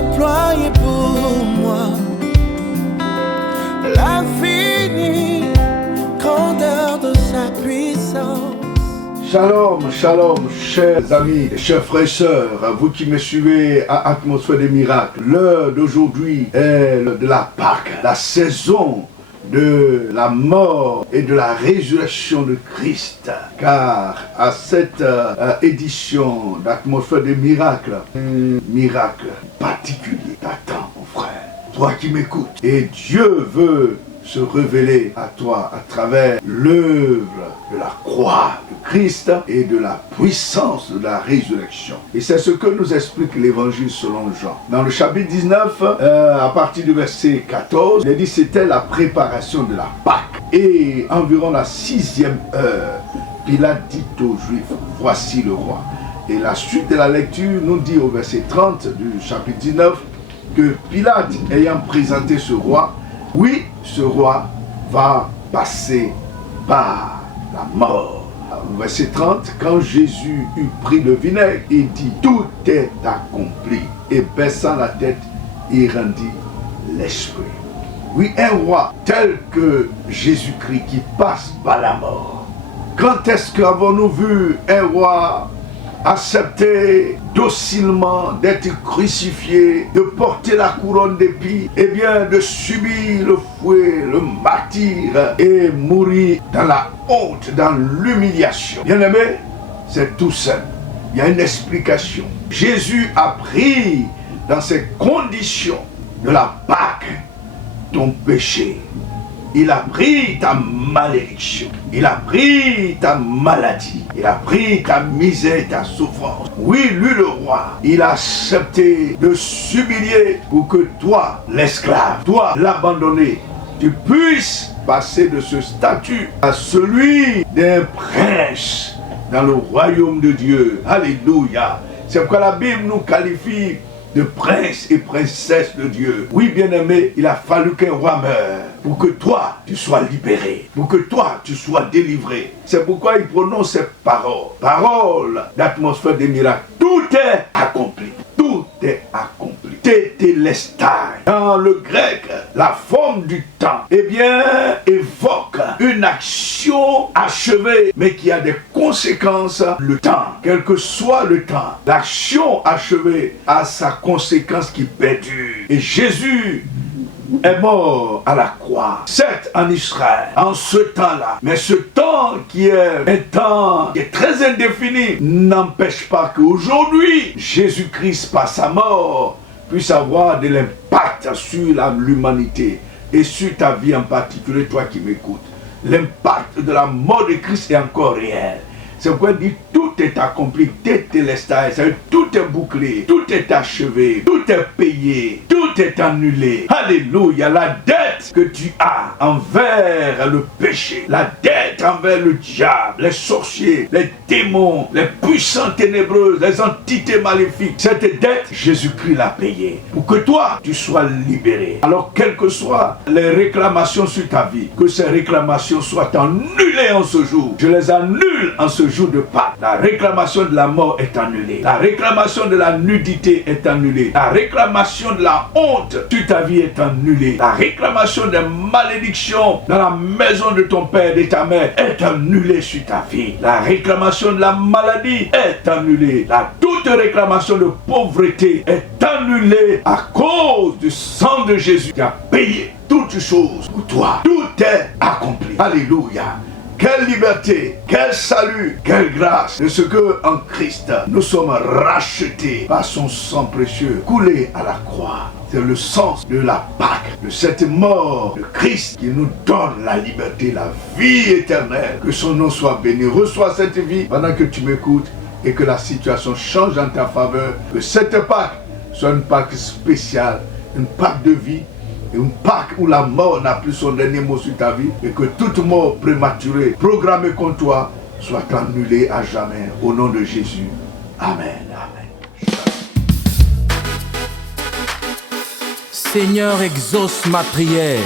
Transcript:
déployé pour moi. L'infinie grandeur de sa puissance. Shalom, shalom, chers amis, chers frères et sœurs, vous qui me suivez à Atmosphère des miracles. L'heure d'aujourd'hui est l'heure de la Pâque, la saison de la mort et de la résurrection de Christ. Car à cette édition d'Atmosphère des miracles, un miracle particulier t'attend, mon frère. Toi qui m'écoutes, et Dieu veut se révéler à toi à travers l'œuvre de la croix de Christ et de la puissance de la résurrection. Et c'est ce que nous explique l'évangile selon Jean. Dans le chapitre 19, à partir du verset 14, il dit c'était la préparation de la Pâque. Et environ la 6e heure, Pilate dit aux Juifs, voici le roi. Et la suite de la lecture nous dit au verset 30 du chapitre 19 que Pilate, ayant présenté ce roi, oui, ce roi va passer par la mort. Au verset 30, quand Jésus eut pris le vinaigre, il dit, tout est accompli. Et baissant la tête, il rendit l'esprit. Oui, un roi tel que Jésus-Christ qui passe par la mort. Quand est-ce qu'avons-nous vu un roi accepter docilement d'être crucifié, de porter la couronne d'épines, et bien de subir le fouet, le martyre et mourir dans la honte, dans l'humiliation? Bien aimé, c'est tout simple. Il y a une explication. Jésus a pris dans ces conditions de la Pâque ton péché. Il a pris ta malédiction, il a pris ta maladie, il a pris ta misère, ta souffrance. Oui, lui le roi, il a accepté de s'humilier pour que toi, l'esclave, toi, l'abandonné, tu puisses passer de ce statut à celui d'un prince dans le royaume de Dieu. Alléluia. C'est pourquoi la Bible nous qualifie de prince et princesse de Dieu. Oui, bien-aimé, il a fallu qu'un roi meure pour que toi, tu sois libéré, pour que toi, tu sois délivré. C'est pourquoi il prononce ces paroles, paroles d'atmosphère des miracles. Tout est accompli. Tout est accompli. Tétélestai. Dans le grec, la forme du temps, eh bien, évoque une action achevée, mais qui a des conséquences. Le temps, quel que soit le temps, l'action achevée a sa conséquence qui perdure. Et Jésus est mort à la croix, certes en Israël, en ce temps-là, mais ce temps qui est un temps qui est très indéfini n'empêche pas qu'aujourd'hui, Jésus-Christ par sa mort puisse avoir de l'impact sur l'humanité et sur ta vie en particulier, toi qui m'écoutes. L'impact de la mort de Christ est encore réel. C'est pourquoi il dit tout est accompli, tétélestai, ça veut dire tout est bouclé, tout est achevé, tout est payé, tout est annulé. Alléluia, la dette que tu as envers le péché, la dette envers le diable, les sorciers, les démons, les puissances ténébreuses, les entités maléfiques, cette dette, Jésus-Christ l'a payée pour que toi, tu sois libéré. Alors, quelles que soient les réclamations sur ta vie, que ces réclamations soient annulées en ce jour. Je les annule en ce jour de Pâques. La réclamation de la mort est annulée. La réclamation de la nudité est annulée. La réclamation de la honte sur ta vie est annulée. La réclamation des malédictions dans la maison de ton père et de ta mère est annulée sur ta vie. La réclamation de la maladie est annulée. La toute réclamation de pauvreté est annulée à cause du sang de Jésus qui a payé toutes choses pour toi. Tout est accompli. Alléluia. Quelle liberté, quel salut, quelle grâce de ce que en Christ nous sommes rachetés par son sang précieux coulé à la croix. C'est le sens de la Pâque, de cette mort de Christ qui nous donne la liberté, la vie éternelle. Que son nom soit béni. Reçois cette vie pendant que tu m'écoutes et que la situation change en ta faveur. Que cette Pâque soit une Pâque spéciale, une Pâque de vie. Et une Pâque où la mort n'a plus son dernier mot sur ta vie et que toute mort prématurée, programmée contre toi, soit annulée à jamais. Au nom de Jésus. Amen. Amen. Seigneur, exauce ma prière.